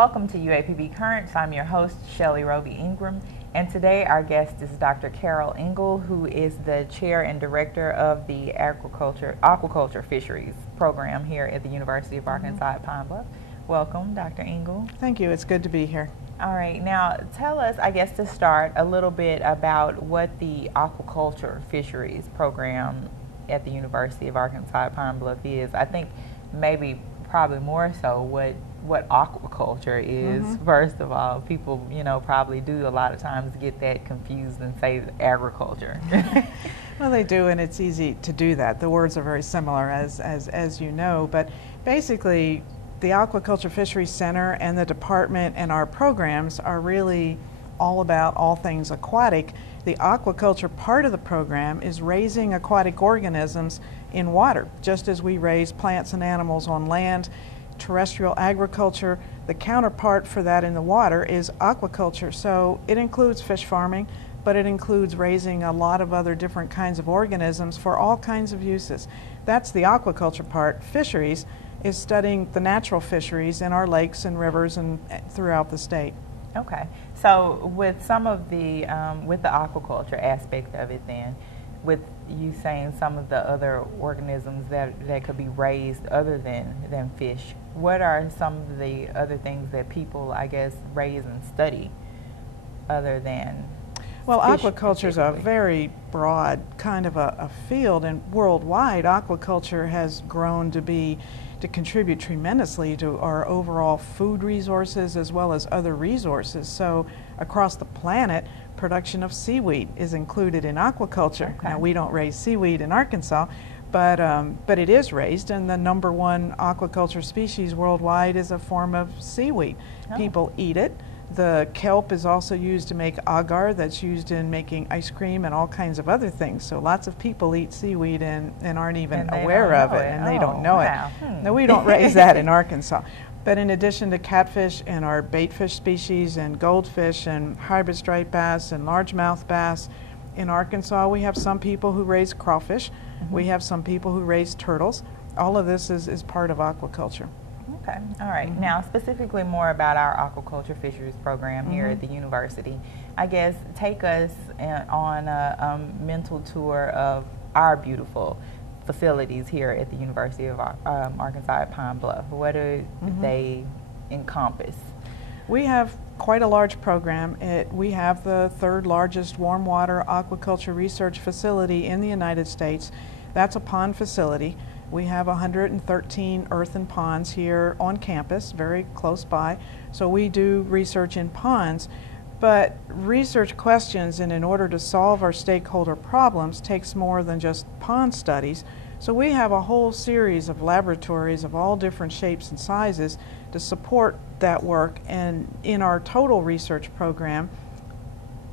Welcome to UAPB Currents. I'm your host, SHELLEY ROBY Ingram, and today our guest is Dr. Carole Engle, who is the chair and director of the Aquaculture Fisheries program here at the University of Arkansas at Pine Bluff. Welcome, Dr. Engle. Thank you. It's good to be here. All right. Now, tell us, I guess, to start a little bit about what the Aquaculture Fisheries program at the University of Arkansas at Pine Bluff is. I think probably more so what aquaculture is. First of all, people, probably do a lot of times get that confused and say agriculture. Well, they do, and it's easy to do that. The words are very similar, as you know, but basically the Aquaculture Fisheries Center and the department and our programs are really all about all things aquatic. The aquaculture part of the program is raising aquatic organisms in water, just as we raise plants and animals on land. Terrestrial agriculture, the counterpart for that in the water is aquaculture. So it includes fish farming, but it includes raising a lot of other different kinds of organisms for all kinds of uses. That's the aquaculture part. Fisheries is studying the natural fisheries in our lakes and rivers and throughout the state. Okay, so with some of the with the aquaculture aspect of it, then, with you saying some of the other organisms that could be raised other than fish, what are some of the other things that people, I guess, raise and study other than well, fish aquaculture is a very broad kind of a field, and worldwide aquaculture has grown to contribute tremendously to our overall food resources as well as other resources. So across the planet, production of seaweed is included in aquaculture. Okay. Now, we don't raise seaweed in Arkansas, but it is raised, and the #1 aquaculture species worldwide is a form of seaweed. Oh. People eat it. The kelp is also used to make agar that's used in making ice cream and all kinds of other things. So lots of people eat seaweed and aren't even aware of it, and they don't know it. No, we don't raise that in Arkansas. But in addition to catfish and our baitfish species and goldfish and hybrid striped bass and largemouth bass, in Arkansas we have some people who raise crawfish. We have some people who raise turtles. All of this is part of aquaculture. Okay, all right. Now, specifically more about our aquaculture fisheries program here at the university. I guess take us on a mental tour of our beautiful facilities here at the University of Arkansas at Pine Bluff. What do they encompass? We have quite a large program. We have the 3rd largest warm water aquaculture research facility in the United States. That's a pond facility. We have 113 earthen ponds here on campus, very close by. So we do research in ponds, but research questions, and in order to solve our stakeholder problems, takes more than just pond studies. So we have a whole series of laboratories of all different shapes and sizes to support that work, and in our total research program,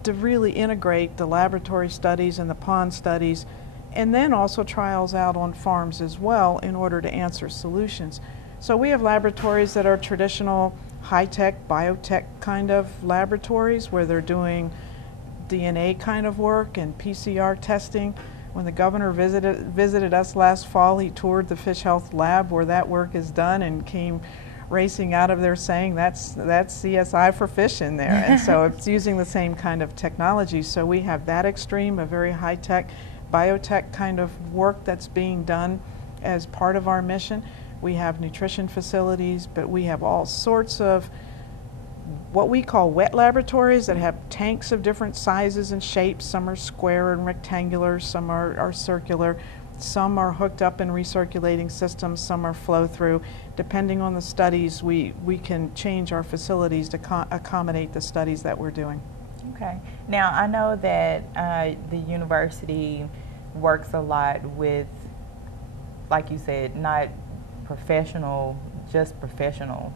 to really integrate the laboratory studies and the pond studies, and then also trials out on farms as well in order to answer solutions. So we have laboratories that are traditional high-tech, biotech kind of laboratories where they're doing DNA kind of work and PCR testing. When the governor visited us last fall, he toured the fish health lab where that work is done and came racing out of there saying that's CSI for fish in there. And so it's using the same kind of technology. So we have that extreme, a very high-tech biotech kind of work that's being done as part of our mission. We have nutrition facilities, but we have all sorts of what we call wet laboratories that have tanks of different sizes and shapes. Some are square and rectangular, some are circular, some are hooked up in recirculating systems, some are flow through. Depending on the studies, we can change our facilities to accommodate the studies that we're doing. Okay. Now, I know that the university works a lot with, like you said, not just professional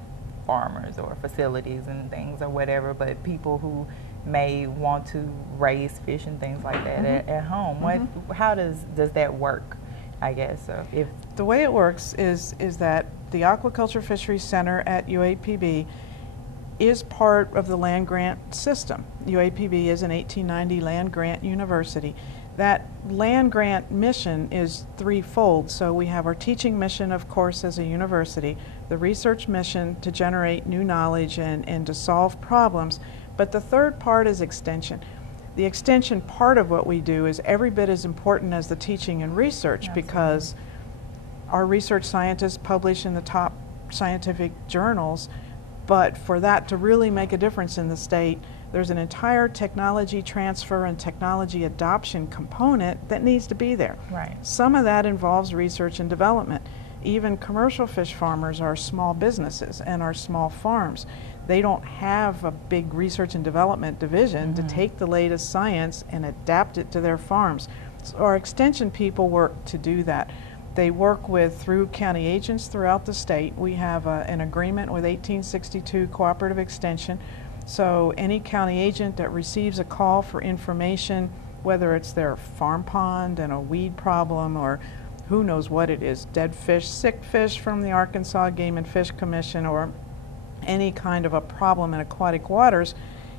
farmers or facilities and things or whatever, but people who may want to raise fish and things like that at home. How does that work, I guess? If the way it works is that the Aquaculture Fisheries Center at UAPB is part of the land grant system. UAPB is an 1890 land grant university. That land grant mission is threefold. So we have our teaching mission, of course, as a university. the research mission to generate new knowledge and to solve problems. But the third part is extension. The extension part of what we do is every bit as important as the teaching and research. Absolutely. Because our research scientists publish in the top scientific journals, but for that to really make a difference in the state, there's an entire technology transfer and technology adoption component that needs to be there. Right. Some of that involves research and development. Even commercial fish farmers are small businesses and are small farms. They don't have a big research and development division to take the latest science and adapt it to their farms. So our extension people work to do that. They work through county agents throughout the state. We have an agreement with 1862 Cooperative Extension. So any county agent that receives a call for information, whether it's their farm pond and a weed problem or who knows what it is, dead fish, sick fish from the Arkansas Game and Fish Commission, or any kind of a problem in aquatic waters,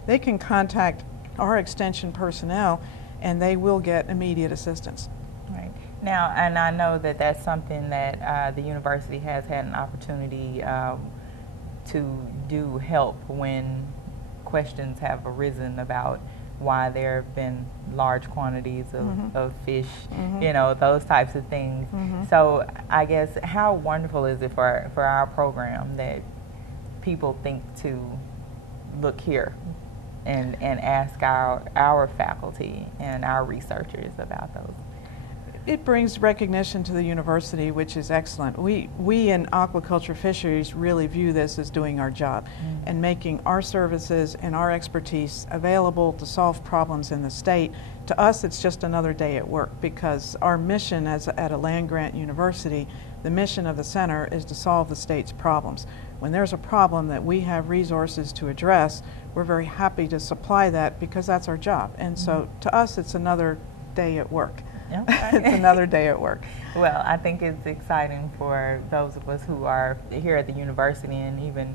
they can contact our extension personnel and they will get immediate assistance. Right. Now, and I know that that's something that the university has had an opportunity to do help when questions have arisen about why there have been large quantities of fish, you know, those types of things. So I guess how wonderful is it for our program that people think to look here and ask our faculty and our researchers about those? It brings recognition to the university, which is excellent. We in Aquaculture Fisheries really view this as doing our job and making our services and our expertise available to solve problems in the state. To us, it's just another day at work, because our mission at a land-grant university, the mission of the center is to solve the state's problems. When there's a problem that we have resources to address, we're very happy to supply that, because that's our job. And so to us, it's another day at work. Okay. It's another day at work. Well, I think it's exciting for those of us who are here at the university and even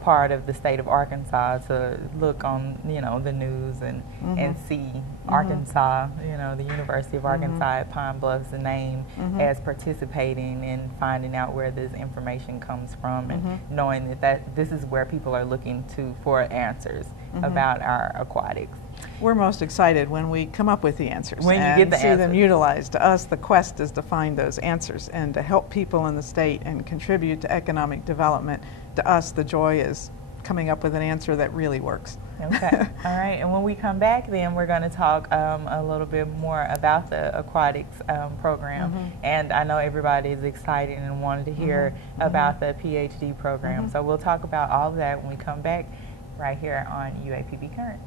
part of the state of Arkansas to look on, you know, the news and see Arkansas, you know, the University of Arkansas at Pine Bluff's name as participating in finding out where this information comes from and knowing that this is where people are looking for answers about our aquatics. We're most excited when we come up with the answers when and you get the see answers. them utilized. To us, the quest is to find those answers and to help people in the state and contribute to economic development. To us, the joy is coming up with an answer that really works. Okay. All right. And when we come back, then we're going to talk a little bit more about the aquatics program. And I know everybody is excited and wanted to hear about the PH.D. program. So we'll talk about all of that when we come back right here on UAPB Current.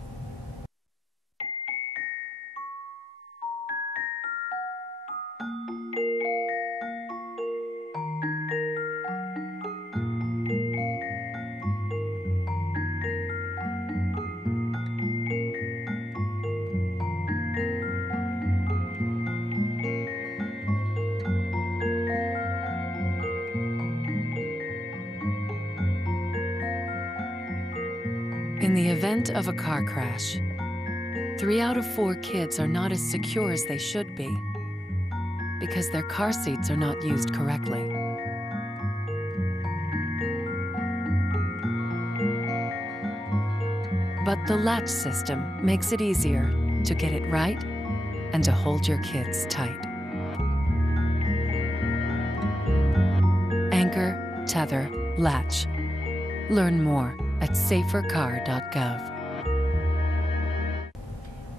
In the event of a car crash, 3 out of 4 kids are not as secure as they should be because their car seats are not used correctly. But the latch system makes it easier to get it right and to hold your kids tight. Anchor, tether, latch. Learn more at safercar.gov.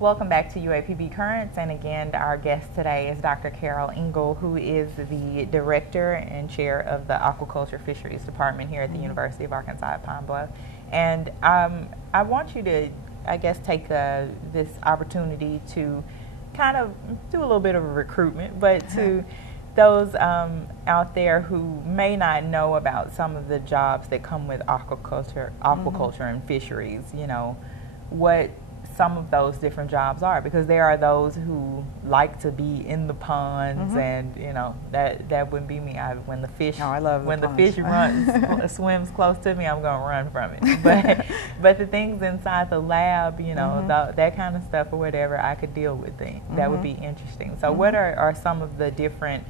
Welcome back to UAPB Currents, and again, our guest today is Dr. Carole Engle, who is the Director and Chair of the Aquaculture Fisheries Department here at the University of Arkansas at Pine Bluff. And I want you to, I guess, take this opportunity to kind of do a little bit of a recruitment, but to those out there who may not know about some of the jobs that come with aquaculture and fisheries, you know, what some of those different jobs are, because there are those who like to be in the ponds, and you know that wouldn't be me. When the fish, the fish runs swims close to me, I'm gonna run from it. But the things inside the lab, you know, that kind of stuff or whatever, I could deal with. That would be interesting. So what are some of the different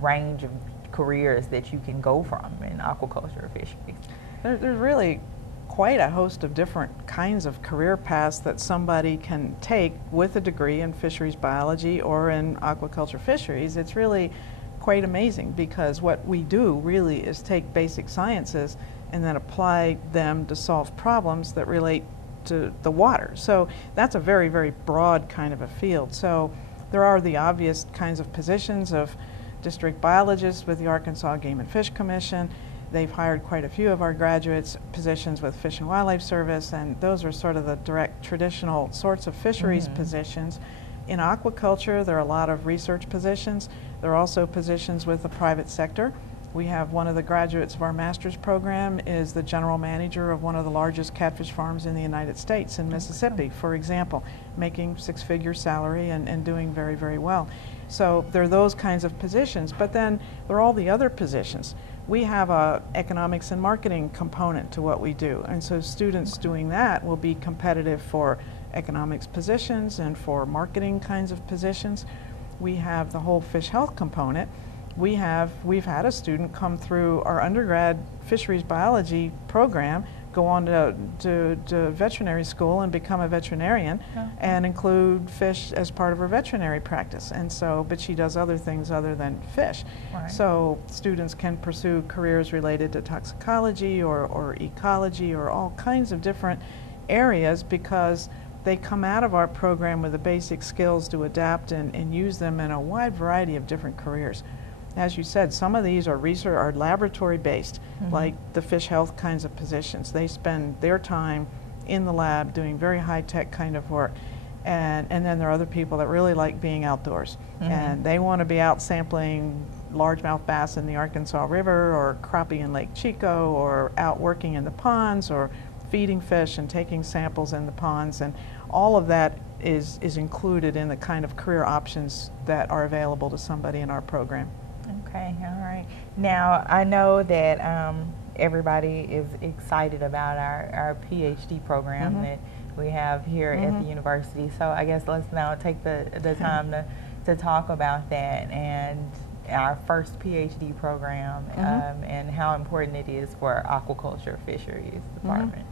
range of careers that you can go from in aquaculture or fisheries? There's really quite a host of different kinds of career paths that somebody can take with a degree in fisheries biology or in aquaculture fisheries. It's really quite amazing, because what we do really is take basic sciences and then apply them to solve problems that relate to the water. So that's a very, very broad kind of a field. So there are the obvious kinds of positions of district biologists with the Arkansas Game and Fish Commission. They've hired quite a few of our graduates, positions with Fish and Wildlife Service, and those are sort of the direct traditional sorts of fisheries positions. In aquaculture, there are a lot of research positions. There are also positions with the private sector. We have one of the graduates of our master's program is the general manager of one of the largest catfish farms in the United States in Mississippi, for example, making six-figure salary and doing very, very well. So there are those kinds of positions, but then there are all the other positions. We have a economics and marketing component to what we do, and so students doing that will be competitive for economics positions and for marketing kinds of positions. We have the whole fish health component. We've had a student come through our undergrad fisheries biology program, go on to veterinary school and become a veterinarian, and include fish as part of her veterinary practice. And so, but she does other things other than fish. Right. So students can pursue careers related to toxicology or ecology or all kinds of different areas, because they come out of our program with the basic skills to adapt and use them in a wide variety of different careers. As you said, some of these are research, are laboratory based, like the fish health kinds of positions. They spend their time in the lab doing very high-tech kind of work. And then there are other people that really like being outdoors. And they want to be out sampling largemouth bass in the Arkansas River, or crappie in Lake Chico, or out working in the ponds, or feeding fish and taking samples in the ponds. And all of that is included in the kind of career options that are available to somebody in our program. Okay, all right. Now, I know that everybody is excited about our PhD program that we have here at the university. So I guess let's now take the time to talk about that and our first PhD program and how important it is for our aquaculture fisheries department.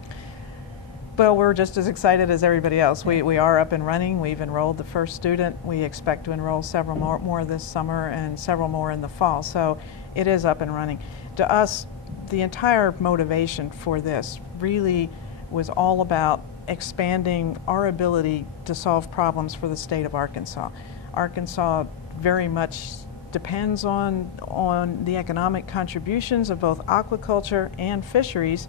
Well, we're just as excited as everybody else. We are up and running. We've enrolled the first student. We expect to enroll several more this summer and several more in the fall. So it is up and running. To us, the entire motivation for this really was all about expanding our ability to solve problems for the state of Arkansas. Arkansas very much depends on the economic contributions of both aquaculture and fisheries.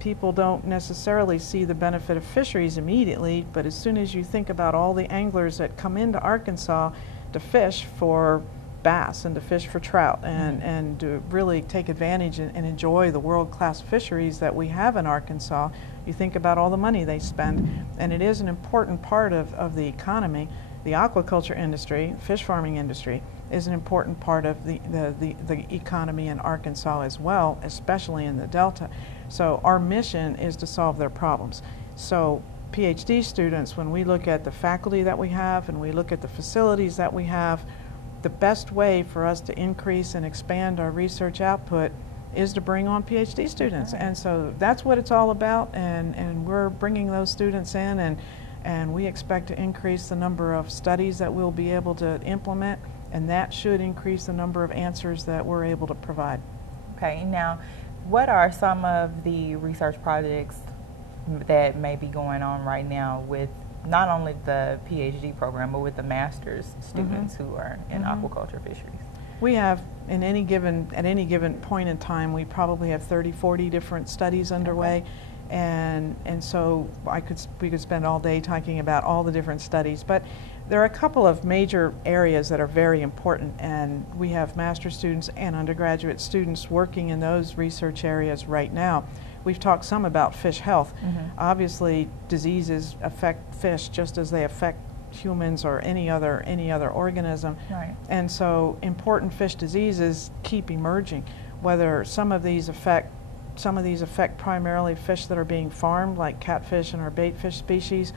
People don't necessarily see the benefit of fisheries immediately, but as soon as you think about all the anglers that come into Arkansas to fish for bass and to fish for trout and to really take advantage and enjoy the world-class fisheries that we have in Arkansas, you think about all the money they spend. And it is an important part of the economy. The aquaculture industry, fish farming industry, is an important part of the economy in Arkansas as well, especially in the Delta. So our mission is to solve their problems. So PhD students, when we look at the faculty that we have and we look at the facilities that we have, the best way for us to increase and expand our research output is to bring on PhD students. And so that's what it's all about, and we're bringing those students in, and we expect to increase the number of studies that we'll be able to implement, and that should increase the number of answers that we're able to provide. Okay, now what are some of the research projects that may be going on right now with not only the PhD program, but with the master's students who are in aquaculture fisheries? We have, at any given point in time, we probably have 30, 40 different studies underway. And so we could spend all day talking about all the different studies, but there are a couple of major areas that are very important, and we have master's students and undergraduate students working in those research areas right now. We've talked some about fish health. Obviously, diseases affect fish just as they affect humans or any other organism. Right. And so important fish diseases keep emerging. Whether some of these affect primarily fish that are being farmed, like catfish and our baitfish species.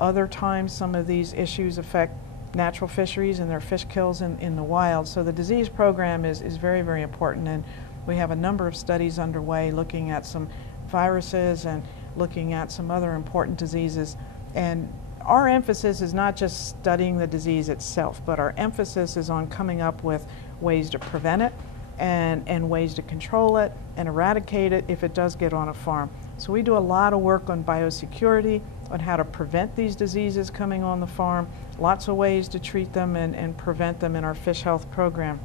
Other times, some of these issues affect natural fisheries and their fish kills in the wild. So the disease program is very, very important, and we have a number of studies underway looking at some viruses and looking at some other important diseases. And our emphasis is not just studying the disease itself, but our emphasis is on coming up with ways to prevent it and ways to control it and eradicate it if it does get on a farm. So we do a lot of work on biosecurity, on how to prevent these diseases coming on the farm, lots of ways to treat them and prevent them in our fish health program.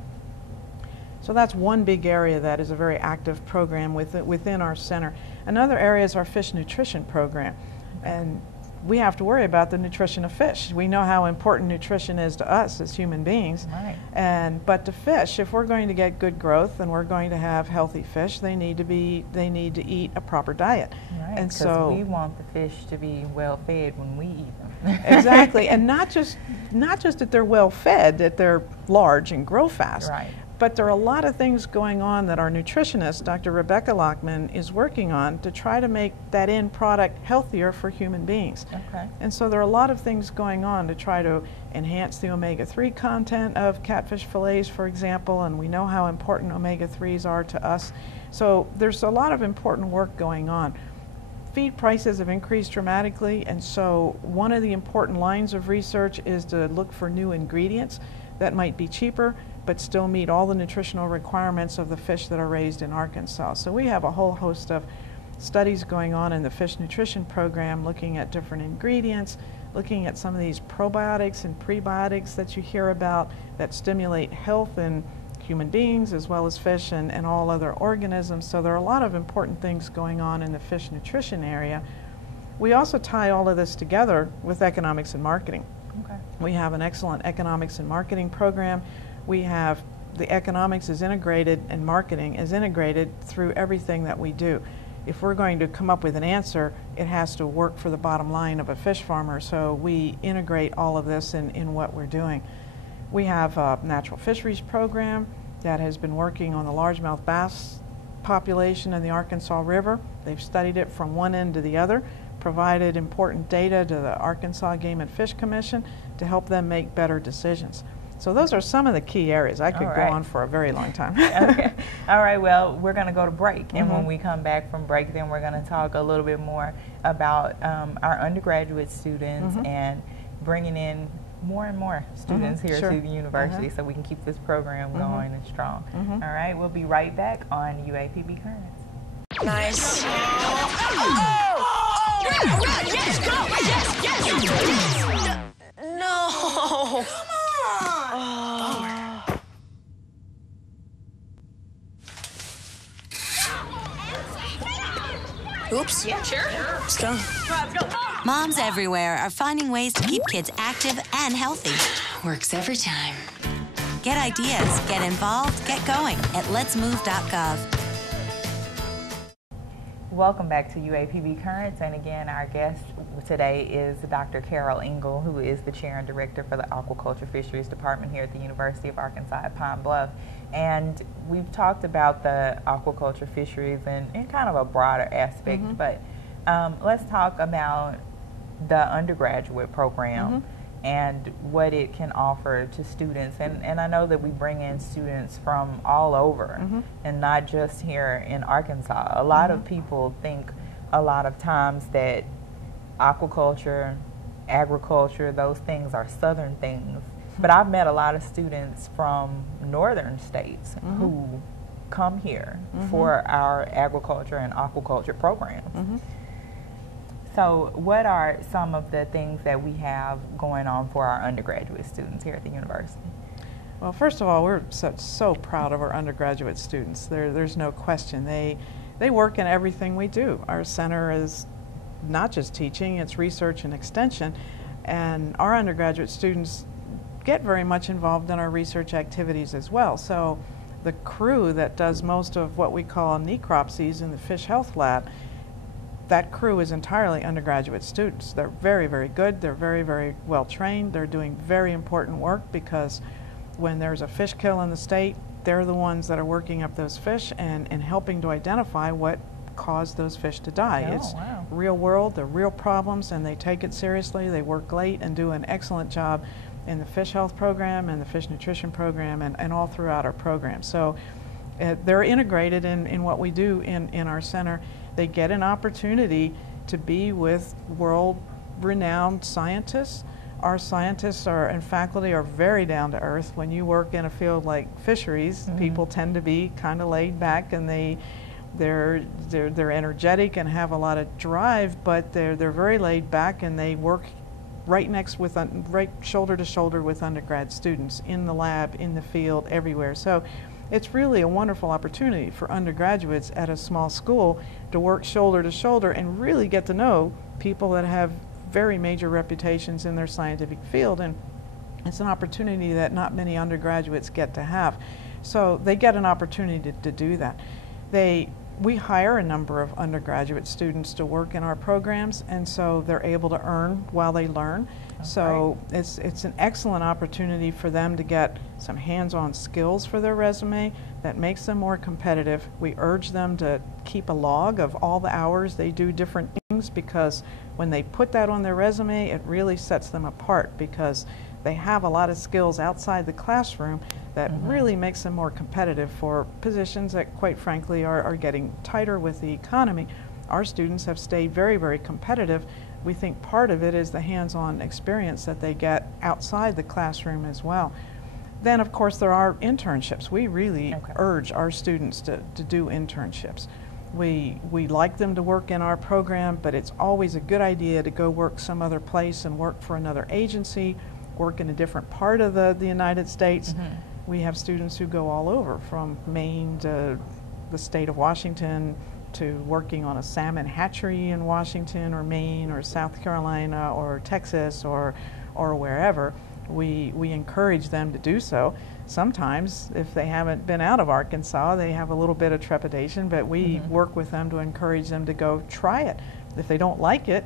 So that's one big area that is a very active program within our center. Another area is our fish nutrition program. And we have to worry about the nutrition of fish. We know how important nutrition is to us as human beings. Right. But to fish, if we're going to get good growth and we're going to have healthy fish, they need to eat a proper diet. Right, and so we want the fish to be well fed when we eat them. Exactly, and not just that they're well fed, that they're large and grow fast. Right. But there are a lot of things going on that our nutritionist, Dr. Rebecca Lockman, is working on to try to make that end product healthier for human beings. Okay. And so there are a lot of things going on to try to enhance the omega-3 content of catfish fillets, for example, and we know how important omega-3s are to us. So there's a lot of important work going on. Feed prices have increased dramatically, and so one of the important lines of research is to look for new ingredients that might be cheaper but still meet all the nutritional requirements of the fish that are raised in Arkansas. So we have a whole host of studies going on in the fish nutrition program, looking at different ingredients, looking at some of these probiotics and prebiotics that you hear about that stimulate health in human beings as well as fish and all other organisms. So there are a lot of important things going on in the fish nutrition area. We also tie all of this together with economics and marketing. Okay. We have an excellent economics and marketing program. We have the economics is integrated and marketing is integrated through everything that we do. If we're going to come up with an answer, it has to work for the bottom line of a fish farmer, so we integrate all of this in what we're doing. We have a natural fisheries program that has been working on the largemouth bass population in the Arkansas River. They've studied it from one end to the other, provided important data to the Arkansas Game and Fish Commission to help them make better decisions. So those are some of the key areas. I could go on for a very long time. Okay. All right, well, we're going to go to break. And when we come back from break, then we're going to talk a little bit more about our undergraduate students and bringing in more and more students here to the university so we can keep this program going and strong. All right, we'll be right back on UAPB Currents. Nice. Yes, go! Yes! No! Oops. Yeah, sure. Let's go. Let's go. Moms everywhere are finding ways to keep kids active and healthy. Works every time. Get ideas, get involved, get going at letsmove.gov. Welcome back to UAPB Currents, and again, our guest today is Dr. Carole Engle, who is the Chair and Director for the Aquaculture Fisheries Department here at the University of Arkansas at Pine Bluff. And we've talked about the aquaculture fisheries in kind of a broader aspect, but let's talk about the undergraduate program and what it can offer to students. And I know that we bring in students from all over and not just here in Arkansas. A lot of people think a lot of times that aquaculture, agriculture, those things are southern things. But I've met a lot of students from northern states who come here for our agriculture and aquaculture programs. So what are some of the things that we have going on for our undergraduate students here at the university? Well, first of all, we're so proud of our undergraduate students. There's no question. They work in everything we do. Our center is not just teaching, it's research and extension. And our undergraduate students get very much involved in our research activities as well. So the crew that does most of what we call necropsies in the fish health lab, that crew is entirely undergraduate students. They're very, very good. They're very, very well trained. They're doing very important work because when there's a fish kill in the state, they're the ones that are working up those fish and helping to identify what caused those fish to die. Oh, it's wow. real world, they're real problems, and they take it seriously. They work late and do an excellent job in the fish health program and the fish nutrition program and all throughout our program. So they're integrated in what we do in our center. They get an opportunity to be with world-renowned scientists. Our scientists and faculty are very down to earth. When you work in a field like fisheries, people tend to be kind of laid back, and they're energetic and have a lot of drive, but they're very laid back, and they work right shoulder to shoulder with undergrad students in the lab, in the field, everywhere. So it's really a wonderful opportunity for undergraduates at a small school to work shoulder to shoulder and really get to know people that have very major reputations in their scientific field, and it's an opportunity that not many undergraduates get to have. So they get an opportunity to do that. We hire a number of undergraduate students to work in our programs, and so they're able to earn while they learn. Okay. So it's an excellent opportunity for them to get some hands-on skills for their resume that makes them more competitive. We urge them to keep a log of all the hours they do different things, because when they put that on their resume, it really sets them apart, because they have a lot of skills outside the classroom that really makes them more competitive for positions that, quite frankly, are getting tighter with the economy. Our students have stayed very, very competitive. We think part of it is the hands-on experience that they get outside the classroom as well. Then, of course, there are internships. We really urge our students to do internships. We like them to work in our program, but it's always a good idea to go work some other place and work for another agency, work in a different part of the United States. We have students who go all over, from Maine to the state of Washington, to working on a salmon hatchery in Washington or Maine or South Carolina or Texas or wherever. We encourage them to do so. Sometimes, if they haven't been out of Arkansas, they have a little bit of trepidation, but we work with them to encourage them to go try it. If they don't like it,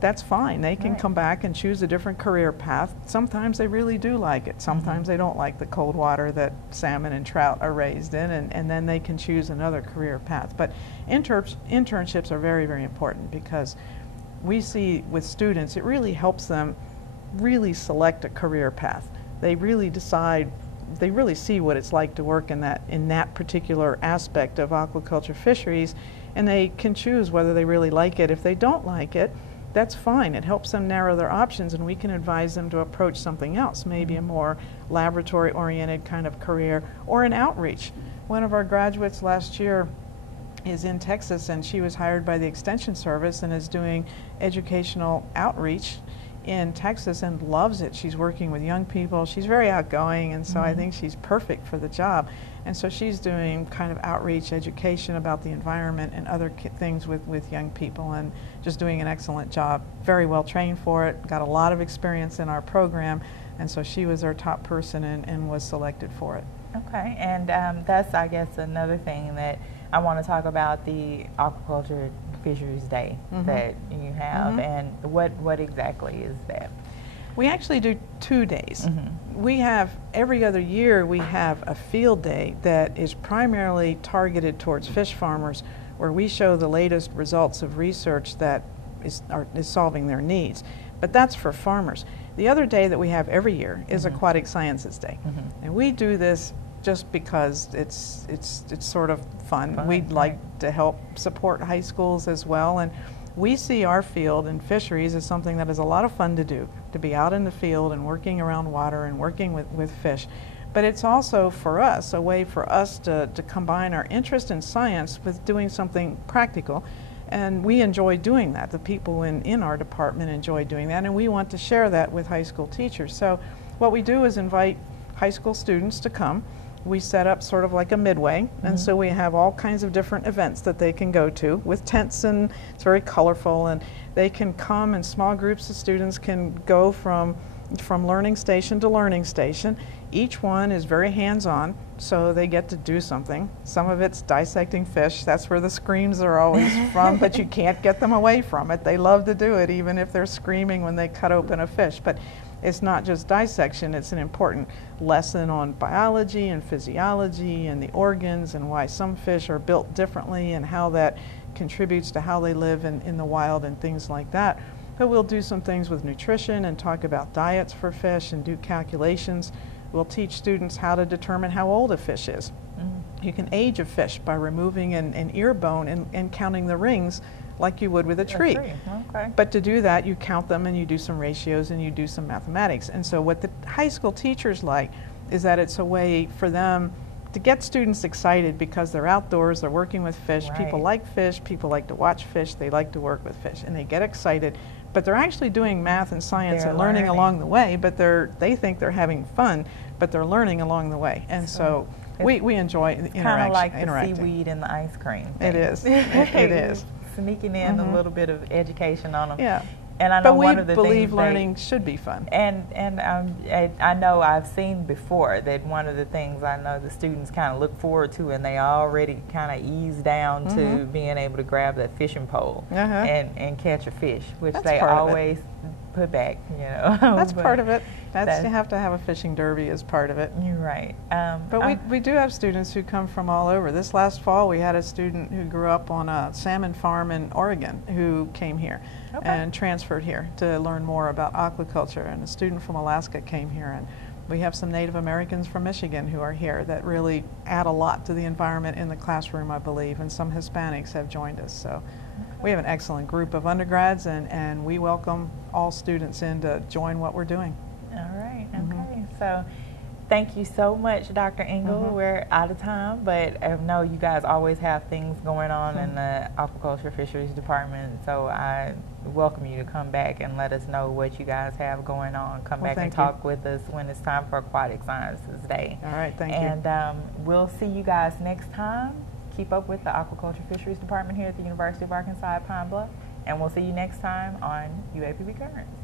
that's fine. They can come back and choose a different career path. Sometimes they really do like it. Sometimes they don't like the cold water that salmon and trout are raised in, and then they can choose another career path. But internships are very, very important, because we see with students, it really helps them really select a career path. They really decide, they really see what it's like to work in that particular aspect of aquaculture fisheries, and they can choose whether they really like it. If they don't like it, that's fine. It helps them narrow their options, and we can advise them to approach something else, maybe a more laboratory-oriented kind of career, or an outreach. One of our graduates last year is in Texas, and she was hired by the Extension Service and is doing educational outreach in Texas and loves it. She's working with young people. She's very outgoing, and so I think she's perfect for the job. And so she's doing kind of outreach education about the environment and other things with young people, and just doing an excellent job. Very well trained for it, got a lot of experience in our program, and so she was our top person and was selected for it. Okay, and that's, I guess, another thing that I want to talk about, the Aquaculture Fisheries Day that you have, and what exactly is that? We actually do 2 days. We have, every other year, we have a field day that is primarily targeted towards fish farmers, where we show the latest results of research that is solving their needs. But that's for farmers. The other day that we have every year is Aquatic Sciences Day. And we do this just because it's sort of fun. We'd like to help support high schools as well, and we see our field in fisheries as something that is a lot of fun to do, to be out in the field and working around water and working with fish. But it's also, for us, a way for us to combine our interest in science with doing something practical. And we enjoy doing that. The people in our department enjoy doing that, and we want to share that with high school teachers. So what we do is invite high school students to come. We set up sort of like a midway, and so we have all kinds of different events that they can go to with tents, and it's very colorful, and they can come, and small groups of students can go from learning station to learning station. Each one is very hands-on, so they get to do something. Some of it's dissecting fish. That's where the screams are always from, but you can't get them away from it. They love to do it, even if they're screaming when they cut open a fish. But it's not just dissection, it's an important lesson on biology and physiology and the organs and why some fish are built differently and how that contributes to how they live in the wild and things like that. We'll do some things with nutrition and talk about diets for fish and do calculations. We'll teach students how to determine how old a fish is. You can age a fish by removing an ear bone and counting the rings like you would with a tree. Okay. But to do that, you count them and you do some ratios and you do some mathematics. And so what the high school teachers like is that it's a way for them to get students excited because they're outdoors, they're working with fish, people like fish, people like to watch fish, they like to work with fish, and they get excited. But they're actually doing math and science and learning along the way, but they think they're having fun, but they're learning along the way. And so we enjoy the interaction. Kind of like the seaweed and the ice cream thing. It is. It is. Sneaking in a little bit of education on them. Yeah. And I know one of the but we things believe learning should be fun. And I know I've seen before that one of the things I know the students kind of look forward to, and they already kind of ease down to being able to grab that fishing pole and catch a fish, which they always put back, you know. That's part of it. You have to have a fishing derby as part of it. You're right. But we do have students who come from all over. This last fall we had a student who grew up on a salmon farm in Oregon who came here and transferred here to learn more about aquaculture, and a student from Alaska came here, and we have some Native Americans from Michigan who are here that really add a lot to the environment in the classroom, I believe, and some Hispanics have joined us. So we have an excellent group of undergrads, and we welcome all students in to join what we're doing. All right, okay. So thank you so much, Dr. Engle. We're out of time, but I know you guys always have things going on in the Aquaculture Fisheries Department, so I welcome you to come back and let us know what you guys have going on. Come back and talk with us when it's time for Aquatic Sciences Day. All right, thank you. And we'll see you guys next time. Keep up with the Aquaculture Fisheries Department here at the University of Arkansas at Pine Bluff, and we'll see you next time on UAPB Currents.